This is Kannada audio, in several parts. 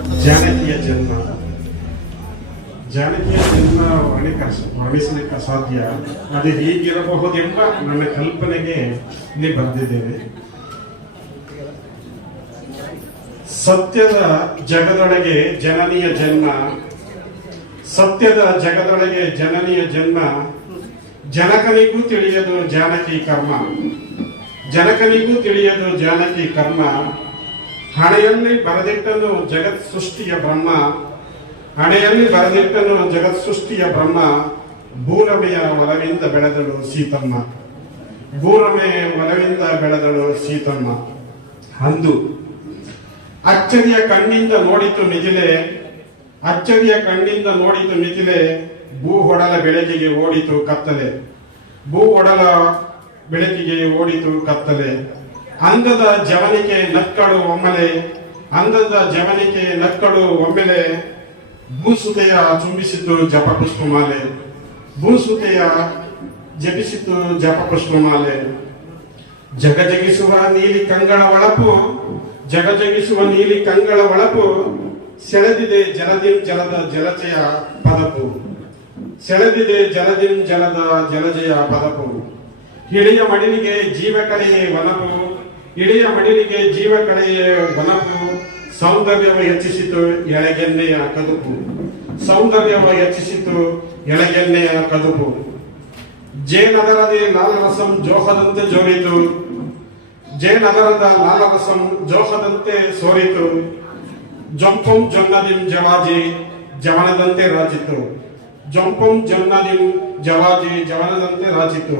ಜಾನಕಿಯ ಜನ್ಮ. ಜಾನಕಿಯ ಜನ್ಮ ವರ್ಣಿಕ ವರ್ಣಿಸಲಿಕ್ಕೆ ಅಸಾಧ್ಯ ಅದು ಹೀಗಿರಬಹುದೆಂಬ ನನ್ನ ಕಲ್ಪನೆಗೆ ಇಲ್ಲಿ ಬಂದಿದ್ದೇನೆ. ಸತ್ಯದ ಜಗದೊಳಗೆ ಜನನಿಯ ಜನ್ಮ. ಸತ್ಯದ ಜಗದೊಳಗೆ ಜನನಿಯ ಜನ್ಮ. ಜನಕನಿಗೂ ತಿಳಿಯದು ಜಾನಕಿ ಕರ್ಮ. ಜನಕನಿಗೂ ತಿಳಿಯದು ಜಾನಕಿ ಕರ್ಮ. ಹಣೆಯಲ್ಲಿ ಬರೆದಿಟ್ಟನು ಜಗತ್ ಸೃಷ್ಟಿಯ ಬ್ರಹ್ಮ. ಹಣೆಯಲ್ಲಿ ಬರೆದಿಟ್ಟನು ಜಗತ್ ಸೃಷ್ಟಿಯ ಬ್ರಹ್ಮ. ಭೂರಮೆಯ ಒಲವಿಂದ ಬೆಳೆದಳು ಸೀತಮ್ಮ. ಭೂರಮೆ ಒಲವಿಂದ ಬೆಳೆದಳು ಸೀತಮ್ಮ. ಅಂದು ಅಚ್ಚರಿಯ ಕಣ್ಣಿಂದ ನೋಡಿತು ಮಿಥಿಲೆ. ಅಚ್ಚರಿಯ ಕಣ್ಣಿಂದ ನೋಡಿತು ಮಿಥಿಲೆ. ಭೂ ಹೊಡಲ ಬೆಳಕಿಗೆ ಓಡಿತು ಕತ್ತಲೆ. ಭೂ ಹೊಡಲ ಬೆಳಕಿಗೆ ಓಡಿತು ಕತ್ತಲೆ. ಅಂದದ ಜವನಿಕೆ ನಕ್ಕಳು ಒಮ್ಮೆಲೆ ಅಂದದ ಜವನಿಕೆ ನಕ್ಕಳು ಒಮ್ಮೆಲೆ ಭೂಸುತೆಯ ಚುಂಬಿಸಿದ್ದು ಜಪ ಪುಷ್ಪಮಾಲೆ ಭೂಸುತೆಯ ಜಪಿಸಿದ್ದು ಜಪ ಪುಷ್ಪಮಾಲೆ ಜಗಜಗಿಸುವ ನೀಲಿ ಕಂಗಳ ಒಳಪು ಜಗಜಗಿಸುವ ನೀಲಿ ಕಂಗಳ ಒಳಪು, ಸೆಳೆದಿದೆ ಜಲದಿನ್ ಜಲದ ಜಲಜಯ ಪದಪು. ಸೆಳೆದಿದೆ ಜಲದಿನ್ ಜಲದ ಜಲಜಯ ಪದಪು. ಹಿಳಿಯ ಮಡಿಲಿಗೆ ಜೀವ ಕಳೆಯೇ ವನಪು ಇಳಿಯ ಮಡಿಲಿಗೆ ಜೀವ ಕಳೆಯ ಬಲಪು ಸೌಂದರ್ಯವ ಹೆಚ್ಚಿಸಿತು ಎಳೆಗೆನ್ನೆಯ ಕದುಪು ಸೌಂದರ್ಯವ ಹೆಚ್ಚಿಸಿತು ಎಳೆಗೆನ್ನೆಯ ಕದುಪು ನಗರದ ಲಾಲರಸಂ ಜೋಹದಂತೆ ಜೋರಿತು. ಜೇನದರದ ಲಾಲರಸಂ ಜೋಹದಂತೆ ಸೋರಿತು. ಜಂಪಂ ಜೊನ್ನದಿಂ ಜವಾಜಿ ಜವನದಂತೆ ರಾಜಿತು. ಜಂಪಂ ಜೊನ್ನದಿಂ ಜವಾಜಿ ಜವನದಂತೆ ರಾಜಿತು.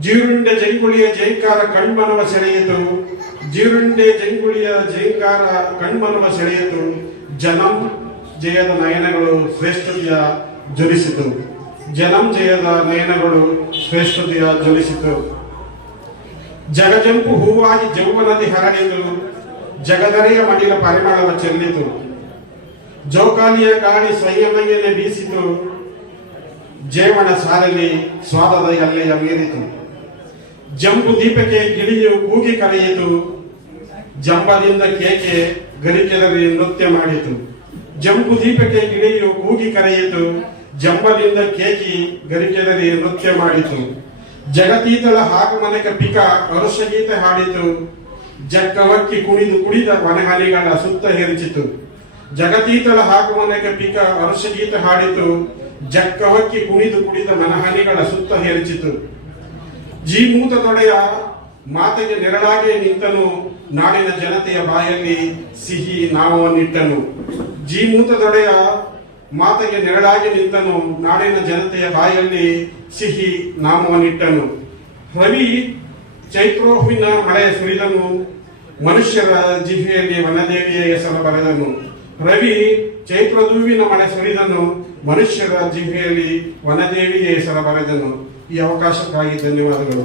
ಜೀರುಂಡೆ ಜಂಗುಳಿಯ ಜೈಕಾರ ಕಣ್ಮನವ ಸೆಳೆಯಿತು. ಜೀರುಂಡೆ ಜಂಗುಳಿಯ ಜೈಕಾರ ಕಣ್ಮನವ ಸೆಳೆಯಿತು. ಜನಂ ಜಯದ ನಯನಗಳು ಶ್ರೇಷ್ಠತೆಯ ಜ್ವಲಿಸಿತು. ಜನಂ ಜಯದ ನಯನಗಳು ಶ್ರೇಷ್ಠತೆಯ ಜ್ವಲಿಸಿತು. ಜಗಜಂಪು ಹೂವಾಗಿ ಜೌವನದಿ ಹರಡಿತು. ಜಗದರೆಯ ಮಡಿಲ ಪರಿಮಳವ ಚೆಲ್ಲಿತು. ಜೋಕಾಲಿಯ ಗಾಳಿ ಸಂಯಮಯ್ಯನೆ ಬೀಸಿತು. ಜೇವಣ ಸಾರಲಿ ಸ್ವಾದದ ಎಲ್ಲೆಯ ಮೀರಿತು. ಜಂಬು ದೀಪಕ್ಕೆ ಗಿಳಿಯು ಕೂಗಿ ಕರೆಯಿತು. ಜಂಬದಿಂದ ಕೇಕೆ ಗರಿಕೆದರಿ ನೃತ್ಯ ಮಾಡಿತು. ಜಂಬು ದೀಪಕ್ಕೆ ಗಿಳಿಯು ಕೂಗಿ ಕರೆಯಿತು. ಜಂಬದಿಂದ ಕೇಕಿ ಗರಿಕೆದರಿ ನೃತ್ಯ ಮಾಡಿತು. ಜಗತೀತಳ ಆಗಮನಕ ಪಿಕ ಅರುಷಗೀತೆ ಹಾಡಿತು. ಜಕ್ಕವಕ್ಕಿ ಕುಣಿದು ಕುಡಿದ ಮನೆಹಲಿಗಳ ಸುತ್ತ ಹೆರಿಚಿತು. ಜಗತೀತಳ ಆಗಮನಕ ಪಿಕ ಅರುಷಗೀತೆ ಹಾಡಿತು. ಜಕ್ಕವಕ್ಕಿ ಕುಣಿದು ಕುಡಿದ ಮನಹನಿಗಳ ಸುತ್ತ ಹೆರಿಚಿತು. ಜೀಮೂತದೊಡೆಯ ಮಾತೆಗೆ ನೆರಳಾಗಿ ನಿಂತನು ನಾಡಿನ ಜನತೆಯ ಬಾಯಲ್ಲಿ ಸಿಹಿ ನಾಮವನ್ನಿಟ್ಟನು. ಜೀಮೂತದೊಡೆಯ ಮಾತೆಗೆ ನೆರಳಾಗಿ ನಿಂತನು ನಾಡಿನ ಜನತೆಯ ಬಾಯಲ್ಲಿ ಸಿಹಿ ನಾಮವನ್ನಿಟ್ಟನು. ರವಿ ಚೈತ್ರೋಹುವಿನ ಮಳೆ ಸುರಿದನು, ಮನುಷ್ಯರ ಜಿಹೆಯಲ್ಲಿ ವನದೇವಿಯ ಹೆಸರು ಬರೆದನು. ರವಿ ಚೈತ್ರದೂವಿನ ಮಳೆ ಸುರಿದನು, ಮನುಷ್ಯರ ಜಿಹೆಯಲ್ಲಿ ವನದೇವಿಯ ಹೆಸರು ಬರೆದನು. ఈ అవకాశం నాకు తెలియదు